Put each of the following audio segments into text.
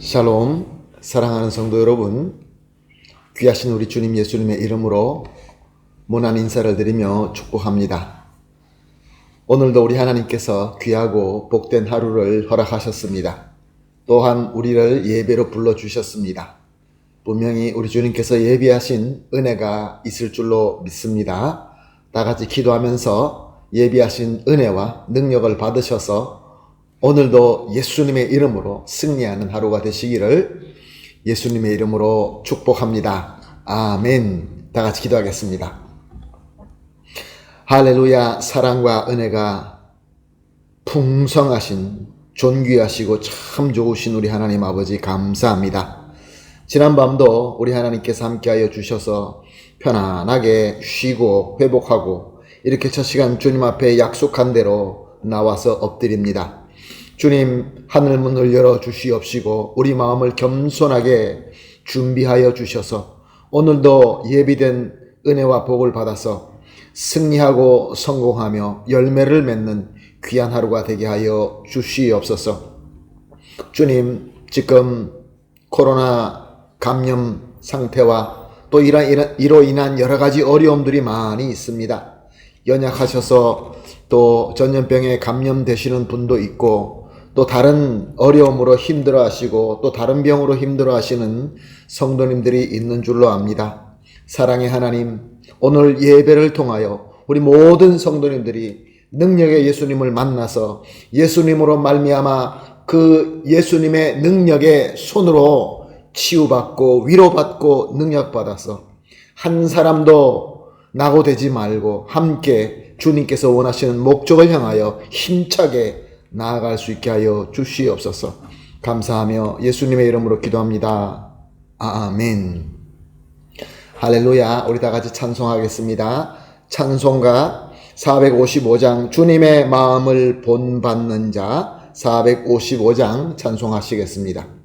샬롬, 사랑하는 성도 여러분, 귀하신 우리 주님 예수님의 이름으로 문안 인사를 드리며 축복합니다. 오늘도 우리 하나님께서 귀하고 복된 하루를 허락하셨습니다. 또한 우리를 예배로 불러주셨습니다. 분명히 우리 주님께서 예비하신 은혜가 있을 줄로 믿습니다. 다 같이 기도하면서 예비하신 은혜와 능력을 받으셔서 오늘도 예수님의 이름으로 승리하는 하루가 되시기를 예수님의 이름으로 축복합니다. 아멘. 다 같이 기도하겠습니다. 할렐루야. 사랑과 은혜가 풍성하신 존귀하시고 참 좋으신 우리 하나님 아버지 감사합니다. 지난밤도 우리 하나님께서 함께하여 주셔서 편안하게 쉬고 회복하고 이렇게 첫 시간 주님 앞에 약속한 대로 나와서 엎드립니다. 주님, 하늘문을 열어주시옵시고 우리 마음을 겸손하게 준비하여 주셔서 오늘도 예비된 은혜와 복을 받아서 승리하고 성공하며 열매를 맺는 귀한 하루가 되게 하여 주시옵소서. 주님, 지금 코로나 감염 상태와 또 이로 인한 여러 가지 어려움들이 많이 있습니다. 연약하셔서 또 전염병에 감염되시는 분도 있고 또 다른 어려움으로 힘들어하시고 또 다른 병으로 힘들어하시는 성도님들이 있는 줄로 압니다. 사랑의 하나님, 오늘 예배를 통하여 우리 모든 성도님들이 능력의 예수님을 만나서 예수님으로 말미암아 그 예수님의 능력의 손으로 치유받고 위로받고 능력받아서 한 사람도 낙오되지 말고 함께 주님께서 원하시는 목적을 향하여 힘차게 나아갈 수 있게 하여 주시옵소서. 감사하며 예수님의 이름으로 기도합니다. 아멘. 할렐루야. 우리 다 같이 찬송하겠습니다. 찬송가 455장 주님의 마음을 본받는 자 455장 찬송하시겠습니다.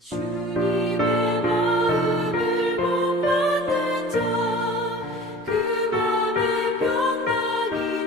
주님의 마음을 본받는 자 그 맘에 평강이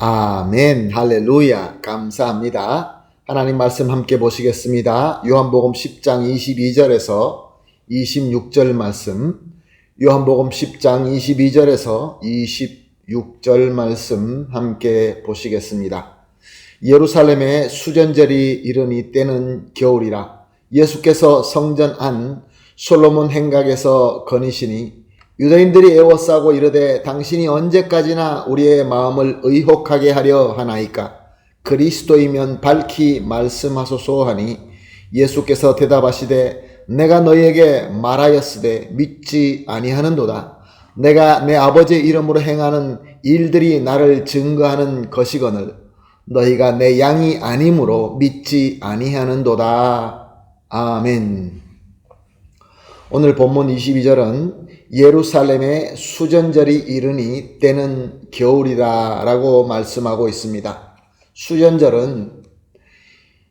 아멘, 할렐루야, 감사합니다. 하나님 말씀 함께 보시겠습니다. 요한복음 10장 22절에서 26절 말씀, 요한복음 10장 22절에서 26절 말씀 함께 보시겠습니다. 예루살렘에 수전절이 이르니 때는 겨울이라. 예수께서 성전 안 솔로몬 행각에서 거니시니 유대인들이 애워싸고 이르되 당신이 언제까지나 우리의 마음을 의혹하게 하려 하나이까? 그리스도이면 밝히 말씀하소서 하니 예수께서 대답하시되 내가 너희에게 말하였으되 믿지 아니하는도다. 내가 내 아버지의 이름으로 행하는 일들이 나를 증거하는 것이거늘 너희가 내 양이 아니므로 믿지 아니하는도다. 아멘. 오늘 본문 22절은 예루살렘에 수전절이 이르니 때는 겨울이다 라고 말씀하고 있습니다. 수전절은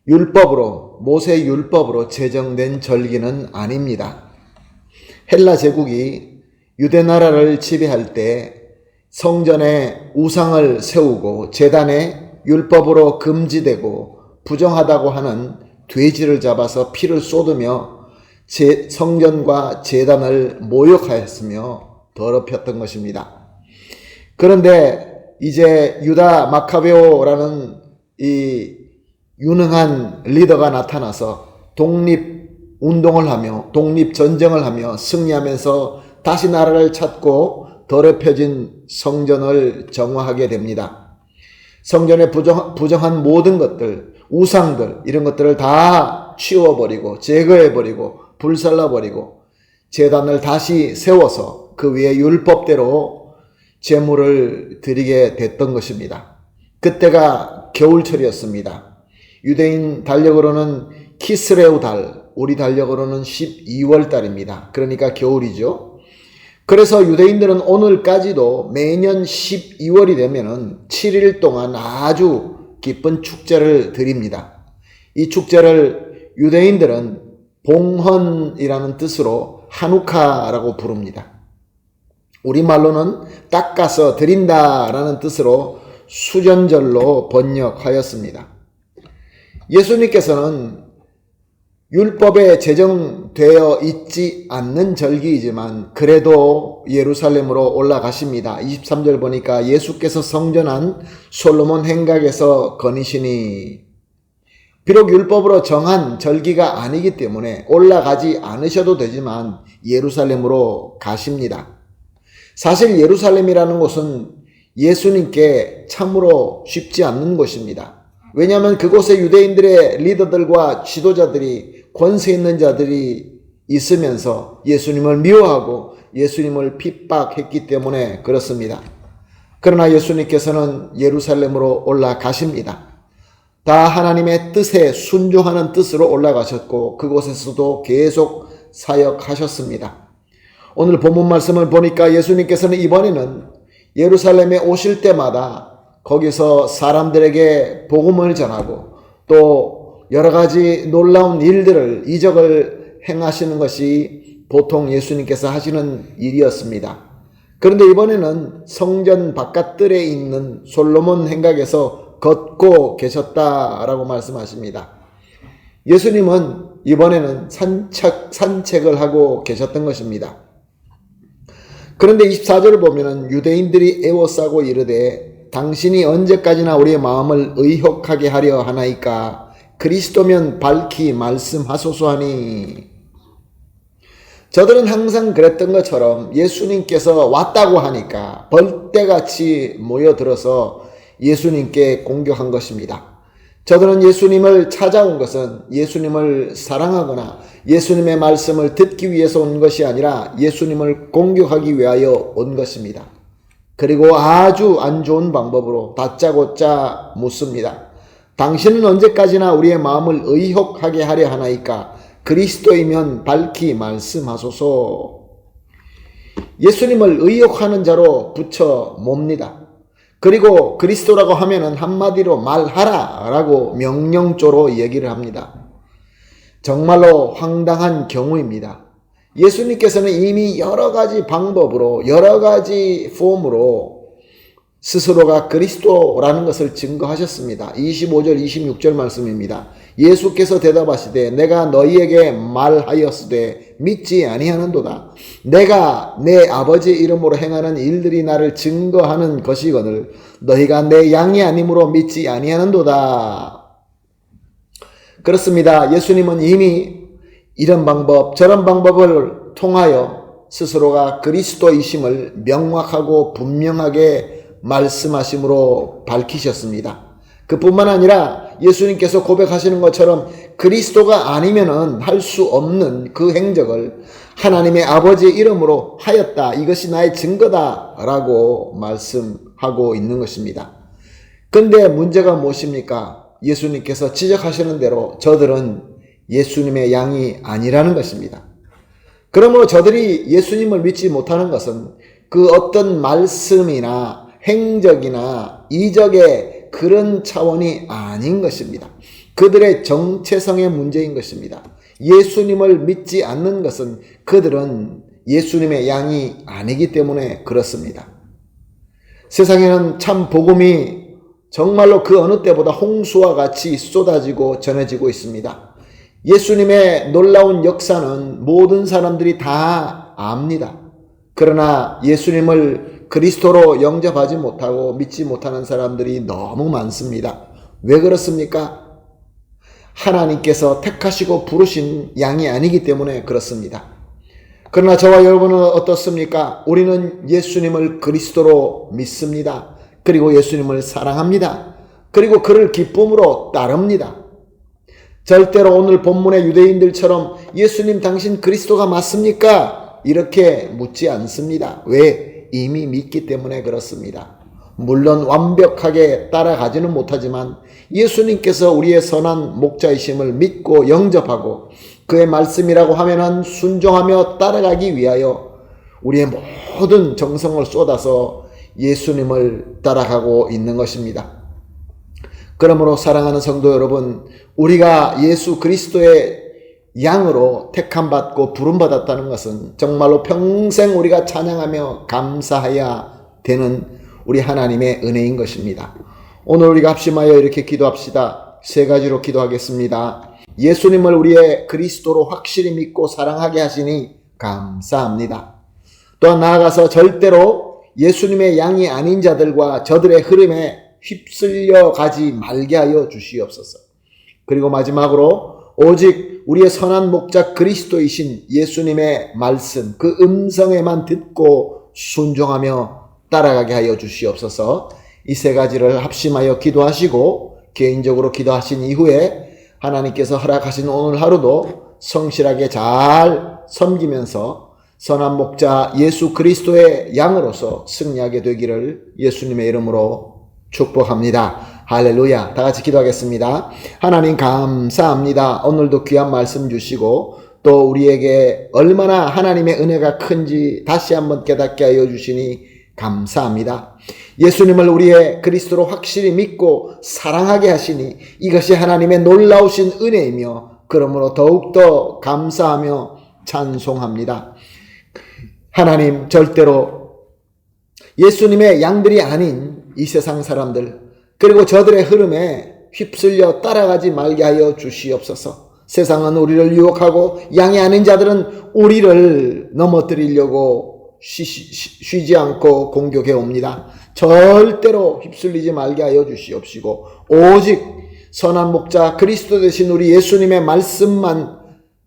율법으로, 모세 율법으로 제정된 절기는 아닙니다. 헬라 제국이 유대 나라를 지배할 때 성전에 우상을 세우고 제단에 율법으로 금지되고 부정하다고 하는 돼지를 잡아서 피를 쏟으며 성전과 제단을 모욕하였으며 더럽혔던 것입니다. 그런데 이제 유다 마카베오라는 이 유능한 리더가 나타나서 독립운동을 하며 독립전쟁을 하며 승리하면서 다시 나라를 찾고 더럽혀진 성전을 정화하게 됩니다. 성전에 부정한 모든 것들, 우상들 이런 것들을 다 치워버리고 제거해버리고 불살라버리고 제단을 다시 세워서 그 위에 율법대로 제물을 드리게 됐던 것입니다. 그때가 겨울철이었습니다. 유대인 달력으로는 키스레우 달, 우리 달력으로는 12월 달입니다. 그러니까 겨울이죠. 그래서 유대인들은 오늘까지도 매년 12월이 되면은 7일 동안 아주 기쁜 축제를 드립니다. 이 축제를 유대인들은 봉헌이라는 뜻으로 하누카라고 부릅니다. 우리말로는 닦아서 드린다라는 뜻으로 수전절로 번역하였습니다. 예수님께서는 율법에 제정되어 있지 않는 절기이지만 그래도 예루살렘으로 올라가십니다. 23절 보니까 예수께서 성전한 솔로몬 행각에서 거니시니 비록 율법으로 정한 절기가 아니기 때문에 올라가지 않으셔도 되지만 예루살렘으로 가십니다. 사실 예루살렘이라는 곳은 예수님께 참으로 쉽지 않는 곳입니다. 왜냐하면 그곳에 유대인들의 리더들과 지도자들이 권세 있는 자들이 있으면서 예수님을 미워하고 예수님을 핍박했기 때문에 그렇습니다. 그러나 예수님께서는 예루살렘으로 올라가십니다. 다 하나님의 뜻에 순종하는 뜻으로 올라가셨고 그곳에서도 계속 사역하셨습니다. 오늘 본문 말씀을 보니까 예수님께서는 이번에는 예루살렘에 오실 때마다 거기서 사람들에게 복음을 전하고 또 여러 가지 놀라운 일들을 이적을 행하시는 것이 보통 예수님께서 하시는 일이었습니다. 그런데 이번에는 성전 바깥들에 있는 솔로몬 행각에서 걷고 계셨다라고 말씀하십니다. 예수님은 이번에는 산책을 하고 계셨던 것입니다. 그런데 24절을 보면 유대인들이 애워싸고 이르되 당신이 언제까지나 우리의 마음을 의혹하게 하려 하나이까? 그리스도면 밝히 말씀하소서 하니. 저들은 항상 그랬던 것처럼 예수님께서 왔다고 하니까 벌떼같이 모여들어서 예수님께 공격한 것입니다. 저들은 예수님을 찾아온 것은 예수님을 사랑하거나 예수님의 말씀을 듣기 위해서 온 것이 아니라 예수님을 공격하기 위하여 온 것입니다. 그리고 아주 안 좋은 방법으로 다짜고짜 묻습니다. 당신은 언제까지나 우리의 마음을 의혹하게 하려 하나이까? 그리스도이면 밝히 말씀하소서. 예수님을 의혹하는 자로 붙여 몹니다. 그리고 그리스도라고 하면은 한마디로 말하라 라고 명령조로 얘기를 합니다. 정말로 황당한 경우입니다. 예수님께서는 이미 여러 가지 방법으로 여러 가지 폼으로 스스로가 그리스도라는 것을 증거하셨습니다. 25절 26절 말씀입니다. 예수께서 대답하시되 내가 너희에게 말하였으되 믿지 아니하는도다. 내가 내 아버지 이름으로 행하는 일들이 나를 증거하는 것이거늘 너희가 내 양이 아니므로 믿지 아니하는도다. 그렇습니다. 예수님은 이미 이런 방법 저런 방법을 통하여 스스로가 그리스도이심을 명확하고 분명하게 말씀하심으로 밝히셨습니다. 그뿐만 아니라 예수님께서 고백하시는 것처럼 그리스도가 아니면은 할 수 없는 그 행적을 하나님의 아버지의 이름으로 하였다. 이것이 나의 증거다라고 말씀하고 있는 것입니다. 근데 문제가 무엇입니까? 예수님께서 지적하시는 대로 저들은 예수님의 양이 아니라는 것입니다. 그러므로 저들이 예수님을 믿지 못하는 것은 그 어떤 말씀이나 행적이나 이적의 그런 차원이 아닌 것입니다. 그들의 정체성의 문제인 것입니다. 예수님을 믿지 않는 것은 그들은 예수님의 양이 아니기 때문에 그렇습니다. 세상에는 참 복음이 정말로 그 어느 때보다 홍수와 같이 쏟아지고 전해지고 있습니다. 예수님의 놀라운 역사는 모든 사람들이 다 압니다. 그러나 예수님을 그리스도로 영접하지 못하고 믿지 못하는 사람들이 너무 많습니다. 왜 그렇습니까? 하나님께서 택하시고 부르신 양이 아니기 때문에 그렇습니다. 그러나 저와 여러분은 어떻습니까? 우리는 예수님을 그리스도로 믿습니다. 그리고 예수님을 사랑합니다. 그리고 그를 기쁨으로 따릅니다. 절대로 오늘 본문의 유대인들처럼 예수님 당신 그리스도가 맞습니까? 이렇게 묻지 않습니다. 왜? 이미 믿기 때문에 그렇습니다. 물론 완벽하게 따라가지는 못하지만 예수님께서 우리의 선한 목자이심을 믿고 영접하고 그의 말씀이라고 하면은 순종하며 따라가기 위하여 우리의 모든 정성을 쏟아서 예수님을 따라가고 있는 것입니다. 그러므로 사랑하는 성도 여러분, 우리가 예수 그리스도의 양으로 택함받고 부름받았다는 것은 정말로 평생 우리가 찬양하며 감사해야 되는 우리 하나님의 은혜인 것입니다. 오늘 우리가 합심하여 이렇게 기도합시다. 세 가지로 기도하겠습니다. 예수님을 우리의 그리스도로 확실히 믿고 사랑하게 하시니 감사합니다. 또한 나아가서 절대로 예수님의 양이 아닌 자들과 저들의 흐름에 휩쓸려 가지 말게 하여 주시옵소서. 그리고 마지막으로 오직 우리의 선한 목자 그리스도이신 예수님의 말씀, 그 음성에만 듣고 순종하며 따라가게 하여 주시옵소서. 이 세 가지를 합심하여 기도하시고 개인적으로 기도하신 이후에 하나님께서 허락하신 오늘 하루도 성실하게 잘 섬기면서 선한 목자 예수 그리스도의 양으로서 승리하게 되기를 예수님의 이름으로 축복합니다. 할렐루야. 다 같이 기도하겠습니다. 하나님 감사합니다. 오늘도 귀한 말씀 주시고 또 우리에게 얼마나 하나님의 은혜가 큰지 다시 한번 깨닫게 하여 주시니 감사합니다. 예수님을 우리의 그리스도로 확실히 믿고 사랑하게 하시니 이것이 하나님의 놀라우신 은혜이며 그러므로 더욱더 감사하며 찬송합니다. 하나님, 절대로 예수님의 양들이 아닌 이 세상 사람들 그리고 저들의 흐름에 휩쓸려 따라가지 말게 하여 주시옵소서. 세상은 우리를 유혹하고 양이 아닌 자들은 우리를 넘어뜨리려고 쉬지 않고 공격해 옵니다. 절대로 휩쓸리지 말게 하여 주시옵시고 오직 선한 목자 그리스도 되신 우리 예수님의 말씀만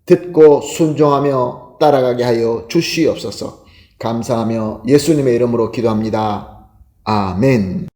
듣고 순종하며 따라가게 하여 주시옵소서. 감사하며 예수님의 이름으로 기도합니다. 아멘.